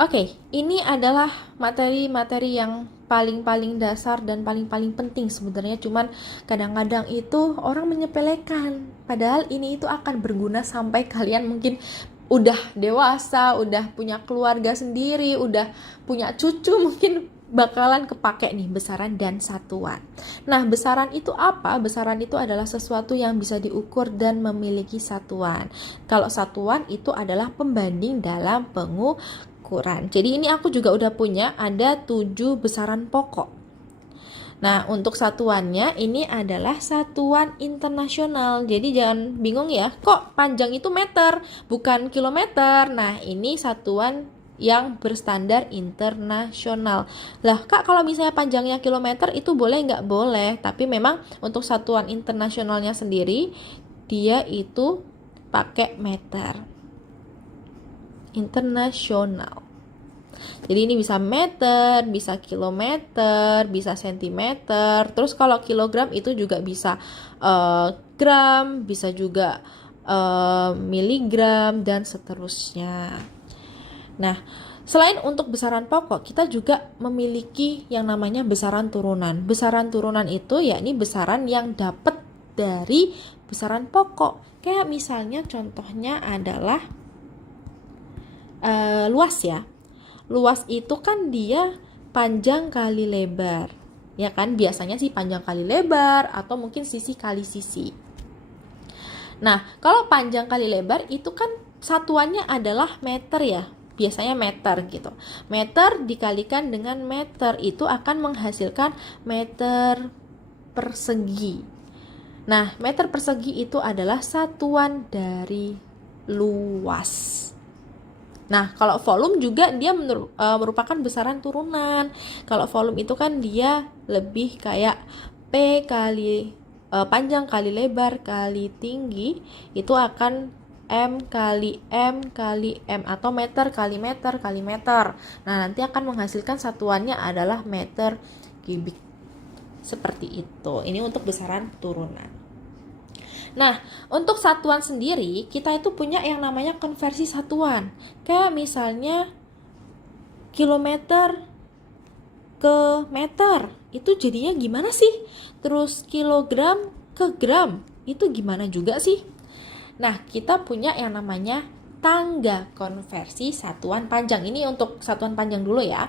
Oke, ini adalah materi-materi yang paling-paling dasar dan paling-paling penting sebenarnya, cuman kadang-kadang itu orang menyepelekan. Padahal ini itu akan berguna sampai kalian mungkin udah dewasa, udah punya keluarga sendiri, udah punya cucu, mungkin bakalan kepake nih besaran dan satuan. Nah, besaran itu apa? Besaran itu adalah sesuatu yang bisa diukur dan memiliki satuan. Kalau satuan itu adalah pembanding dalam pengukuran. Jadi ini aku juga udah punya ada 7 besaran pokok. Nah, untuk satuannya ini adalah satuan internasional. Jadi jangan bingung ya, kok panjang itu meter, bukan kilometer. Nah, ini satuan yang berstandar internasional. Lah, Kak, kalau misalnya panjangnya kilometer itu boleh nggak? Boleh, tapi memang untuk satuan internasionalnya sendiri, dia itu pakai meter. Internasional. Jadi ini bisa meter, bisa kilometer, bisa sentimeter. Terus kalau kilogram itu juga bisa gram, bisa juga miligram dan seterusnya. Nah, selain untuk besaran pokok, kita juga memiliki yang namanya besaran turunan. Besaran turunan itu yakni besaran yang dapat dari besaran pokok. Kayak misalnya contohnya adalah luas ya. Luas itu kan dia panjang kali lebar, ya kan? Biasanya sih panjang kali lebar atau mungkin sisi kali sisi. Nah, kalau panjang kali lebar itu kan satuannya adalah meter ya. Biasanya meter gitu. Meter dikalikan dengan meter itu akan menghasilkan meter persegi. Nah, meter persegi itu adalah satuan dari luas. Nah, kalau volume juga dia merupakan besaran turunan. Kalau volume itu kan dia lebih kayak P kali panjang kali lebar kali tinggi, itu akan M kali M atau meter kali meter kali meter. Nah, nanti akan menghasilkan satuannya adalah meter kubik. Seperti itu. Ini untuk besaran turunan. Nah, untuk satuan sendiri, kita itu punya yang namanya konversi satuan. Kayak misalnya kilometer ke meter, itu jadinya gimana sih? Terus kilogram ke gram, itu gimana juga sih? Nah, kita punya yang namanya tangga konversi satuan panjang. Ini untuk satuan panjang dulu ya.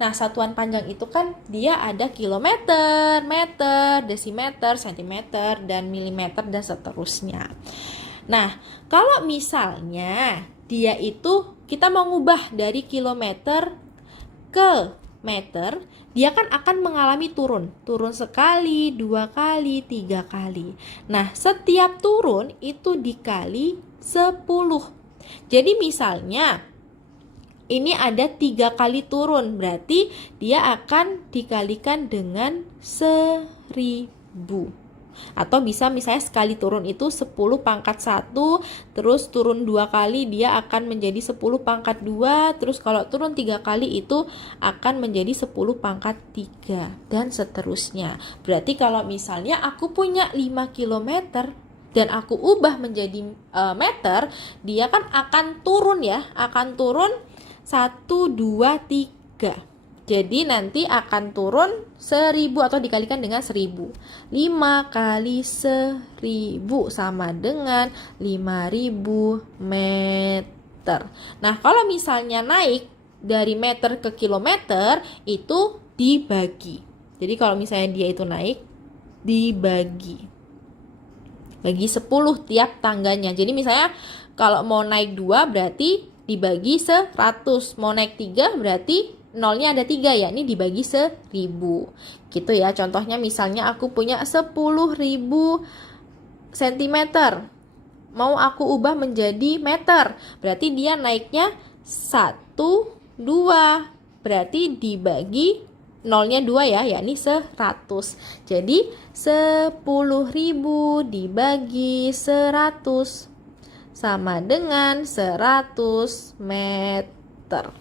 Nah, satuan panjang itu kan dia ada kilometer, meter, desimeter, sentimeter, dan milimeter, dan seterusnya. Nah, kalau misalnya dia itu kita mau ngubah dari kilometer ke meter, dia kan akan mengalami turun. Turun sekali, 2 kali, 3 kali. Nah, setiap turun itu dikali 10. Jadi misalnya ini ada 3 kali turun, berarti dia akan dikalikan dengan 1000. Atau bisa misalnya sekali turun itu 10 pangkat 1, terus turun 2 kali dia akan menjadi 10 pangkat 2, terus kalau turun 3 kali itu akan menjadi 10 pangkat 3, dan seterusnya. Berarti kalau misalnya aku punya 5 km dan aku ubah menjadi meter, dia kan akan turun ya, akan turun 1, 2, 3. Jadi nanti akan turun 1000 atau dikalikan dengan 1000. 5 kali 1000 sama dengan 5000 meter. Nah, kalau misalnya naik dari meter ke kilometer itu dibagi. Jadi kalau misalnya dia itu naik, dibagi. Bagi 10 tiap tangganya. Jadi misalnya kalau mau naik 2 berarti dibagi 100. Mau naik 3 berarti nolnya ada 3 ya. Ini dibagi 1000. Gitu ya. Contohnya misalnya aku punya 10.000 cm. Mau aku ubah menjadi meter. Berarti dia naiknya 1, 2. Berarti dibagi nolnya 2 ya, yakni 100. Jadi 10.000 dibagi 100 sama dengan 100 meter.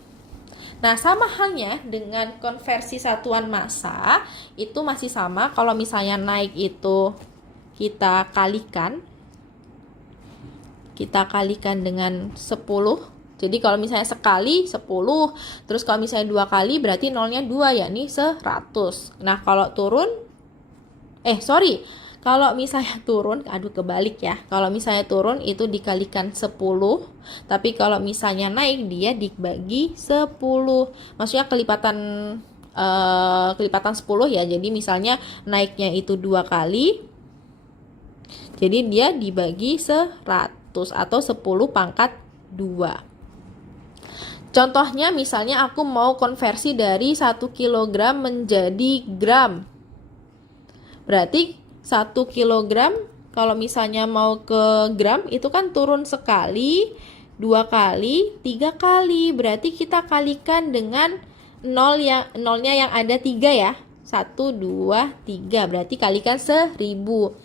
Nah, sama halnya dengan konversi satuan massa, itu masih sama. Kalau misalnya naik itu kita kalikan dengan 10. Jadi kalau misalnya sekali 10, terus kalau misalnya 2 kali berarti nolnya 2, yakni 100. Nah, kalau turun, kalau misalnya turun, kebalik ya. Kalau misalnya turun itu dikalikan 10, tapi kalau misalnya naik dia dibagi 10. Maksudnya kelipatan 10 ya. Jadi misalnya naiknya itu 2 kali, jadi dia dibagi 100 atau 10 pangkat 2. Contohnya misalnya aku mau konversi dari 1 kg menjadi gram. Berarti 1 kg kalau misalnya mau ke gram itu kan turun sekali, 2 kali, 3 kali. Berarti kita kalikan dengan nolnya yang ada 3 ya. 1, 2, 3. Berarti kalikan 1000.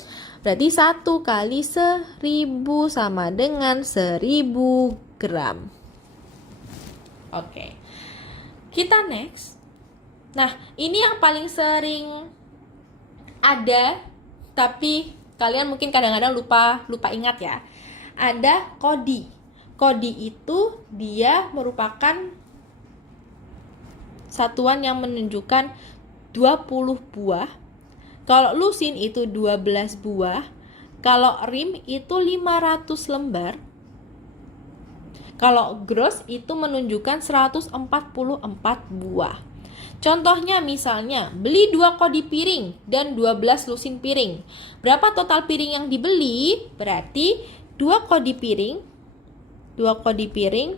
Berarti 1 kali 1000 sama dengan 1000 gram. Oke. Kita next. Nah, ini yang paling sering ada, tapi kalian mungkin kadang-kadang lupa ingat ya. Ada kodi. Kodi itu dia merupakan satuan yang menunjukkan 20 buah. Kalau lusin itu 12 buah. Kalau rim itu 500 lembar. Kalau gross itu menunjukkan 144 buah. Contohnya misalnya, beli 2 kodi piring dan 12 lusin piring. Berapa total piring yang dibeli? Berarti 2 kodi piring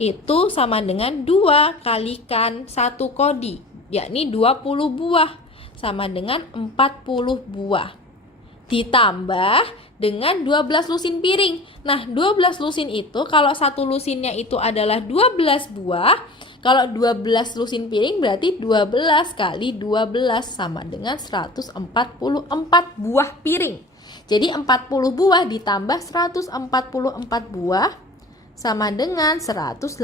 itu sama dengan 2 kalikan 1 kodi, yakni 20 buah. Sama dengan 40 buah. Ditambah dengan 12 lusin piring. Nah, 12 lusin itu kalau satu lusinnya itu adalah 12 buah. Kalau 12 lusin piring berarti 12 kali 12 sama dengan 144 buah piring. Jadi 40 buah ditambah 144 buah sama dengan 184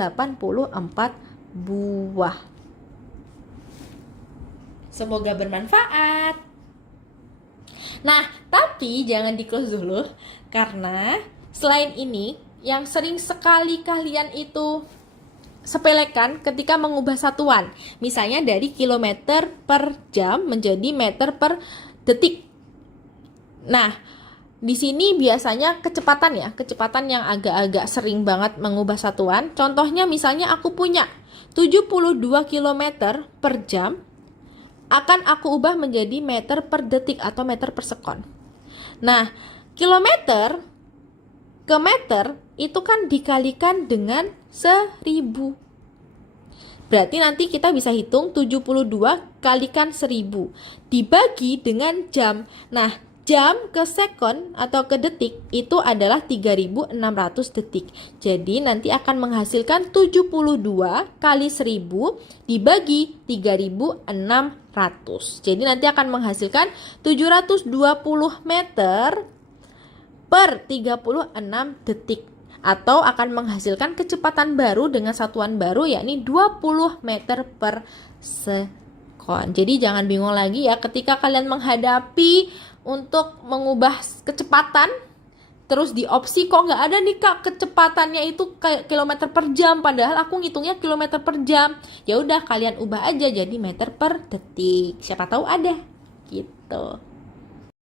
buah. Semoga bermanfaat. Nah, tapi jangan di-close dulu, karena selain ini, yang sering sekali kalian itu sepelekan ketika mengubah satuan. Misalnya dari kilometer per jam menjadi meter per detik. Nah, di sini biasanya kecepatan yang agak-agak sering banget mengubah satuan. Contohnya misalnya aku punya 72 km per jam, akan aku ubah menjadi meter per detik atau meter per sekon. Nah, kilometer ke meter itu kan dikalikan dengan 1000. Berarti nanti kita bisa hitung 72 kalikan 1000 dibagi dengan jam. Nah, jam ke sekon atau ke detik itu adalah 3600 detik. Jadi nanti akan menghasilkan 72 kali 1000 dibagi 3600. Jadi nanti akan menghasilkan 720 meter per 36 detik. Atau akan menghasilkan kecepatan baru dengan satuan baru, yakni 20 meter per sekon. Jadi jangan bingung lagi ya ketika kalian menghadapi untuk mengubah kecepatan, terus di opsi kok nggak ada nih Kak kecepatannya itu kayak kilometer per jam, padahal aku ngitungnya kilometer per jam. Ya udah kalian ubah aja jadi meter per detik. Siapa tahu ada gitu.